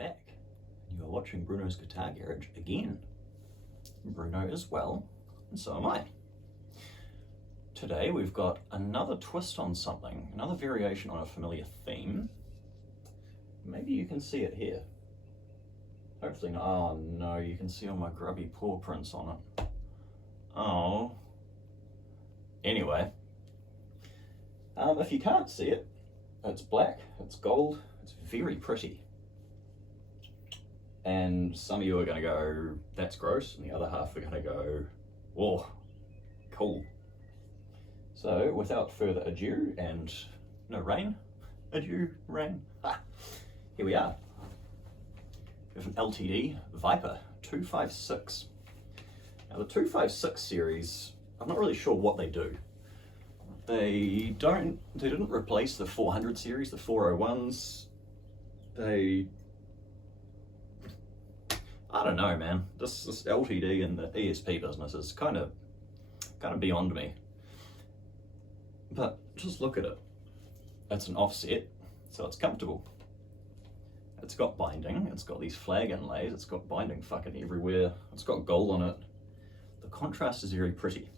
back. You are watching Bruno's Guitar Garage again. Bruno is well, and so am I. Today we've got another twist on something, another variation on a familiar theme. Maybe you can see it here. Hopefully not. Oh no, you can see all my grubby paw prints on it. Oh. Anyway, if you can't see it, it's black, it's gold, it's very pretty. And some of you are going to go, that's gross, and the other half are going to go, whoa, cool. So without further ado, and no rain, adieu rain, here we are. We have an LTD Viper 256. Now the 256 series, I'm not really sure what they do. They didn't replace the 400 series, the 401s. I don't know, man. This LTD and the ESP business is kind of beyond me. But just look at it. It's an offset, so it's comfortable. It's got binding, it's got these flag inlays, it's got binding fucking everywhere, it's got gold on it. The contrast is very pretty.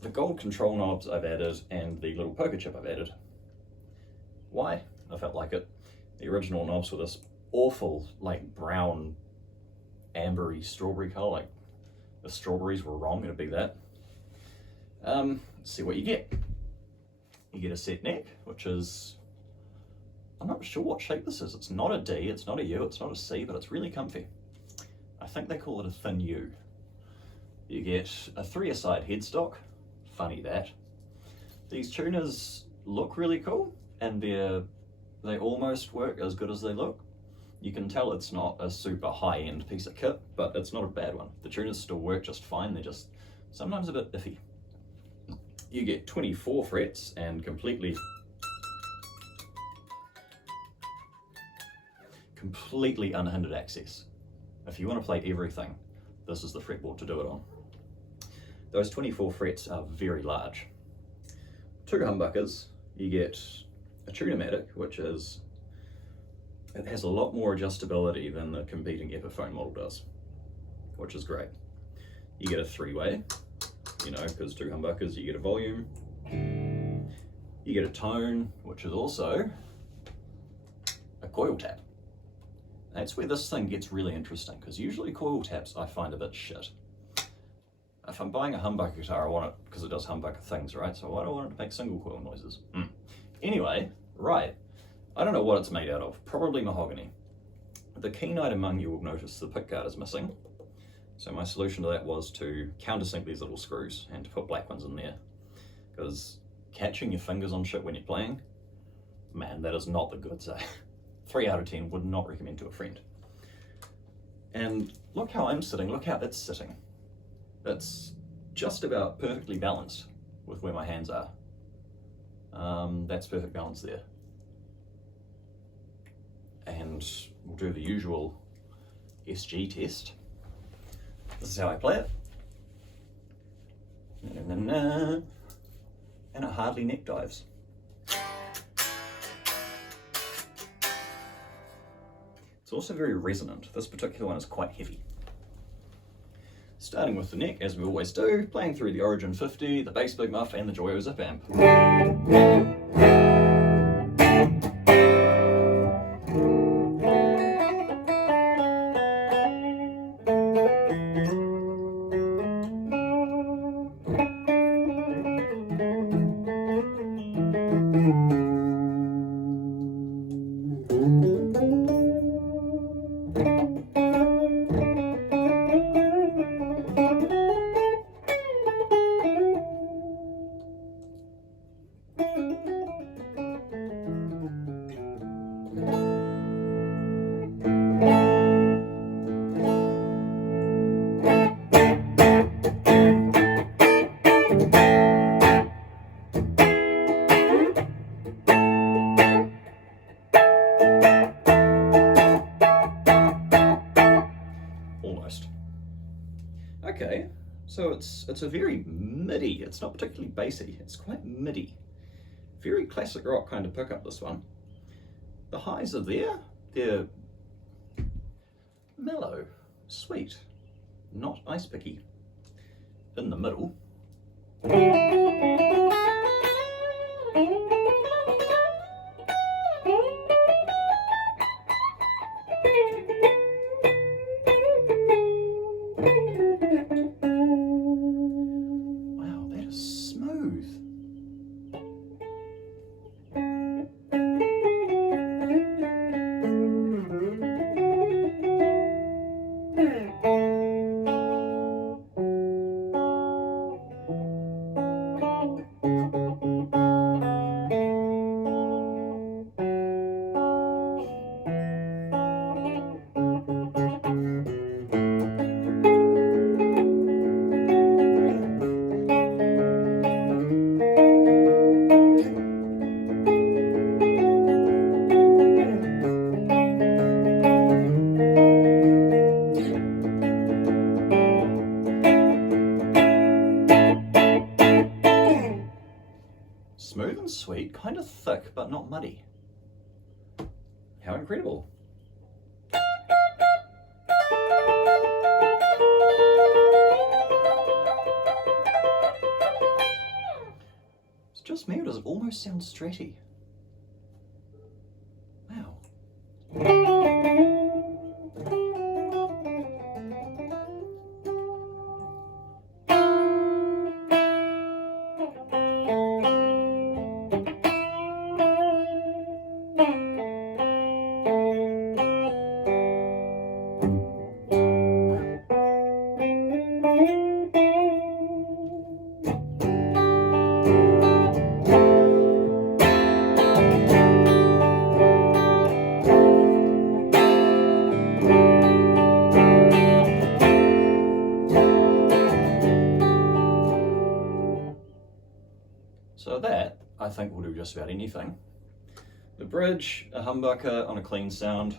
The gold control knobs I've added and the little poker chip I've added. Why? I felt like it. The original knobs were this awful, like brown, ambery strawberry color, like the strawberries were wrong, it'd be that. Let's see what you get. You get a set neck, which is, I'm not sure what shape this is. It's not a D, it's not a U, it's not a C, but it's really comfy. I think they call it a thin U. You get a 3-a-side headstock, funny that. These tuners look really cool, and they almost work as good as they look. You can tell it's not a super high-end piece of kit, but it's not a bad one. The tuners still work just fine, they're just sometimes a bit iffy. You get 24 frets and completely unhindered access. If you want to play everything, this is the fretboard to do it on. Those 24 frets are very large. 2 humbuckers, you get a Tune-o-matic, which is, it has a lot more adjustability than the competing Epiphone model does, which is great. You get a 3-way, you know, because 2 humbuckers, you get a volume. You get a tone, which is also a coil tap. That's where this thing gets really interesting, because usually coil taps I find a bit shit. If I'm buying a humbucker guitar, I want it because it does humbucker things, right? So why do I want it to make single coil noises? Anyway, right. I don't know what it's made out of. Probably mahogany. The keen-eyed among you will notice the pickguard is missing. So my solution to that was to countersink these little screws and to put black ones in there. Because catching your fingers on shit when you're playing, man, that is not the goods, eh? 3 out of 10 would not recommend to a friend. And look how I'm sitting, look how it's sitting. It's just about perfectly balanced with where my hands are. That's perfect balance there. And we'll do the usual SG test. This is how I play it. And it hardly neck dives. It's also very resonant. This particular one is quite heavy. Starting with the neck, as we always do, playing through the Origin 50, the bass big muff, and the Joyo zip amp. Okay, so it's a very MIDI, it's not particularly bassy, it's quite MIDI. Very classic rock kind of pickup, this one. The highs are there, They're mellow, sweet, not ice picky. In the middle, wow, that is smooth. Smooth and sweet, kind of thick, but not muddy. How incredible. It's just me, or does it almost sound stratty? Wow. So that, I think, will do just about anything. The bridge, a humbucker on a clean sound.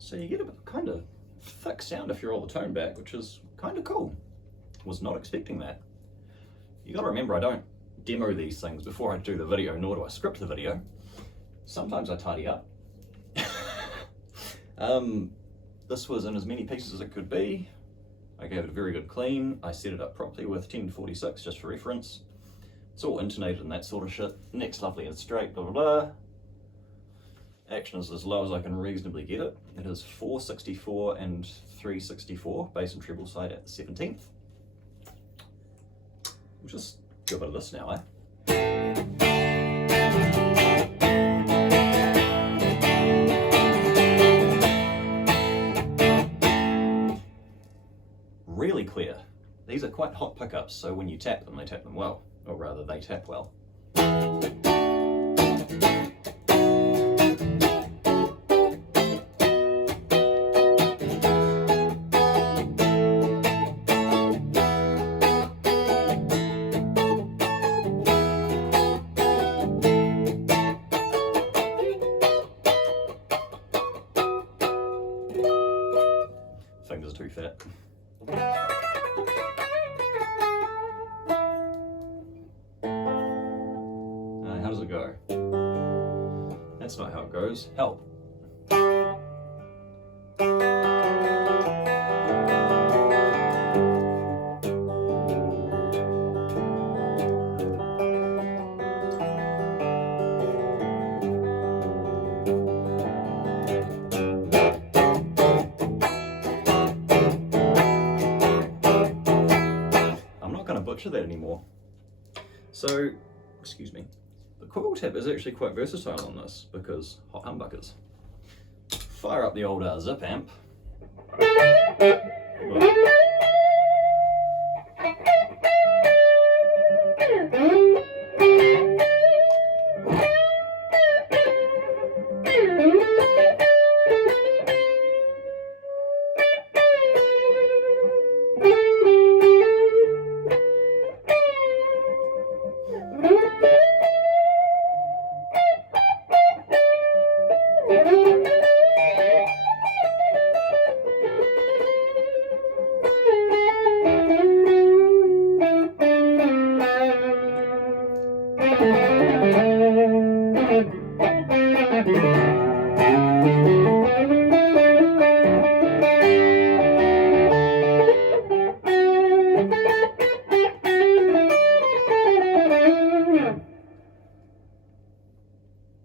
So you get a kind of thick sound if you roll the tone back, which is kind of cool. Was not expecting that. You got to remember, I don't demo these things before I do the video, nor do I script the video. Sometimes I tidy up. This was in as many pieces as it could be. I gave it a very good clean. I set it up properly with 10-46 just for reference. It's all intonated and that sort of shit. Neck's lovely and straight, blah, blah, blah. Action is as low as I can reasonably get it. It is 464 and 364, bass and treble side at the 17th. We'll just do a bit of this now, eh? Really clear. These are quite hot pickups, so when you tap them, they tap them well. Or rather, they tap well. Fingers too fat. How does it go? That's not how it goes. Help. I'm not going to butcher that anymore. So, excuse me. The quill tip is actually quite versatile on this because hot humbuckers. Fire up the old zip amp.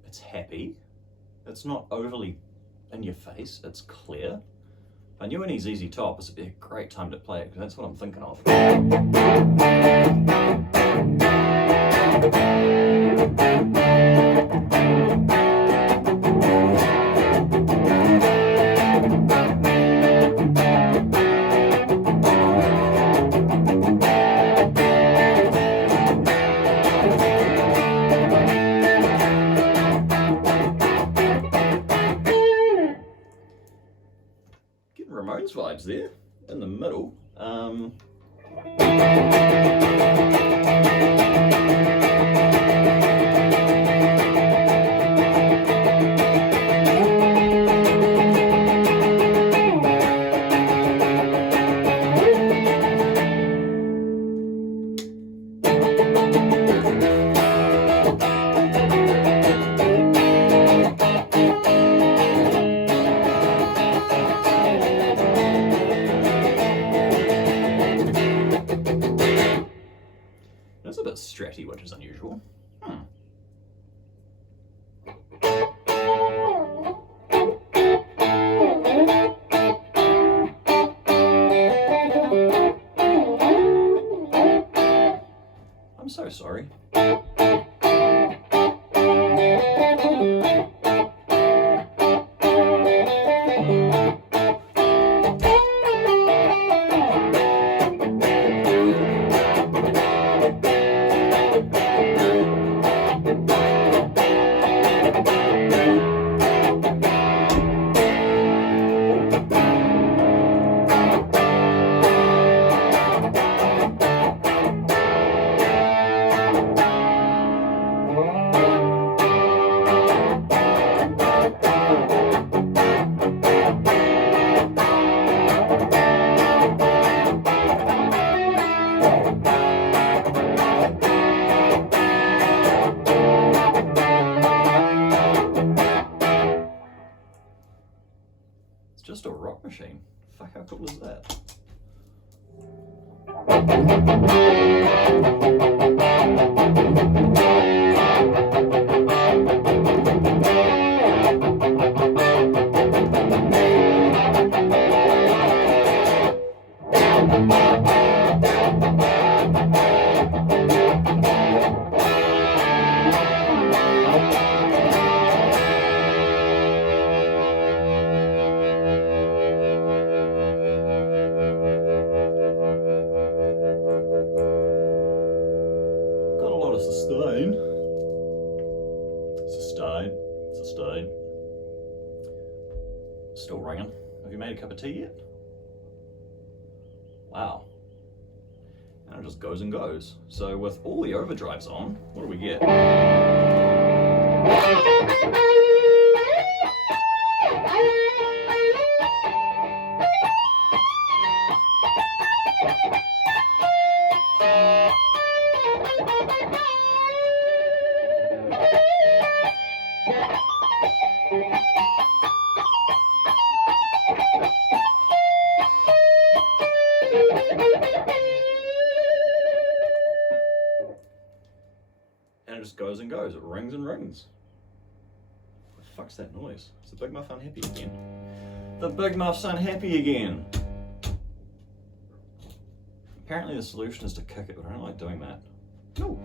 It's happy. It's not overly in your face. It's clear. If I knew any ZZ Top, this would be a great time to play it because that's what I'm thinking of. Ramones vibes there in the middle. It's a bit stratty, which is unusual. I'm so sorry. Just a rock machine. Fuck, how cool is that? Sustain. Still ringing. Have you made a cup of tea yet? Wow. And it just goes and goes. So with all the overdrives on, what do we get? And it just goes and goes. It rings and rings. What the fuck's that noise? Is the Big Muff unhappy again? The Big Muff's unhappy again. Apparently the solution is to kick it, but I don't like doing that. No.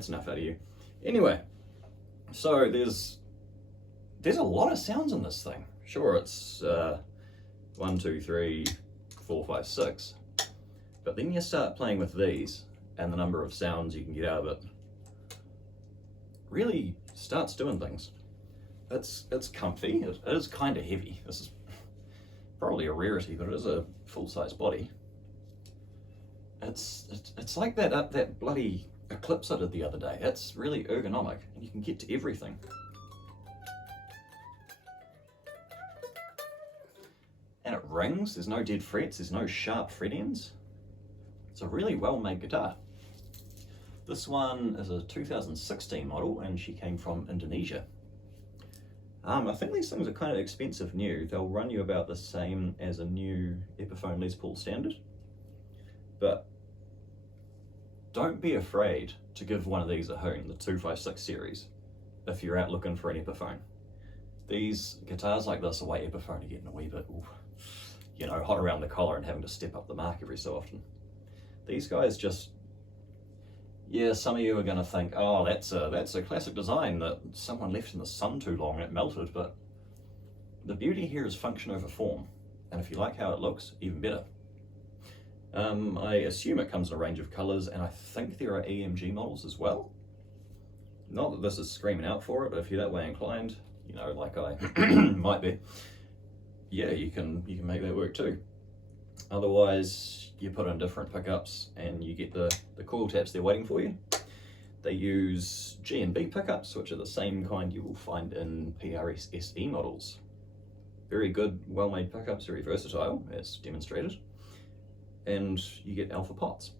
that's enough out of you. Anyway, so there's a lot of sounds in this thing. Sure, it's 1, 2, 3, 4, 5, 6, but then you start playing with these, and the number of sounds you can get out of it really starts doing things. It's comfy. It is kind of heavy. This is probably a rarity, but it is a full-size body. It's like that bloody Eclipse I did the other day. It's really ergonomic, and you can get to everything. And it rings. There's no dead frets. There's no sharp fret ends. It's a really well-made guitar. This one is a 2016 model, and she came from Indonesia. I think these things are kind of expensive new. They'll run you about the same as a new Epiphone Les Paul Standard. But don't be afraid to give one of these a hoon, the 256 series, if you're out looking for an Epiphone. These guitars like this are way Epiphone are getting a wee bit, you know, hot around the collar and having to step up the mark every so often. These guys just, yeah, some of you are going to think, oh, that's a classic design that someone left in the sun too long and it melted, but the beauty here is function over form, and if you like how it looks, even better. I assume it comes in a range of colours, and I think there are EMG models as well. Not that this is screaming out for it, but if you're that way inclined, you know, like I might be, yeah, you can make that work too. Otherwise, you put in different pickups and you get the coil taps they're waiting for you. They use G and B pickups, which are the same kind you will find in PRS SE models. Very good, well-made pickups, very versatile, as demonstrated. And you get alpha pots.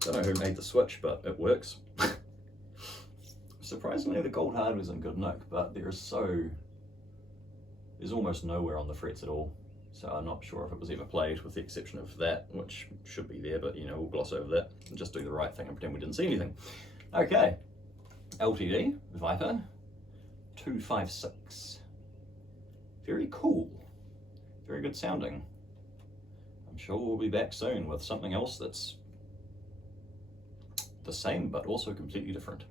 Don't know who made the switch, but it works. Surprisingly, the gold hardware isn't good enough, but there's almost nowhere on the frets at all. So I'm not sure if it was ever played, with the exception of that, which should be there, but you know, we'll gloss over that and just do the right thing and pretend we didn't see anything. Okay, LTD Viper 256. Very cool, very good sounding. I'm sure we'll be back soon with something else that's the same but also completely different.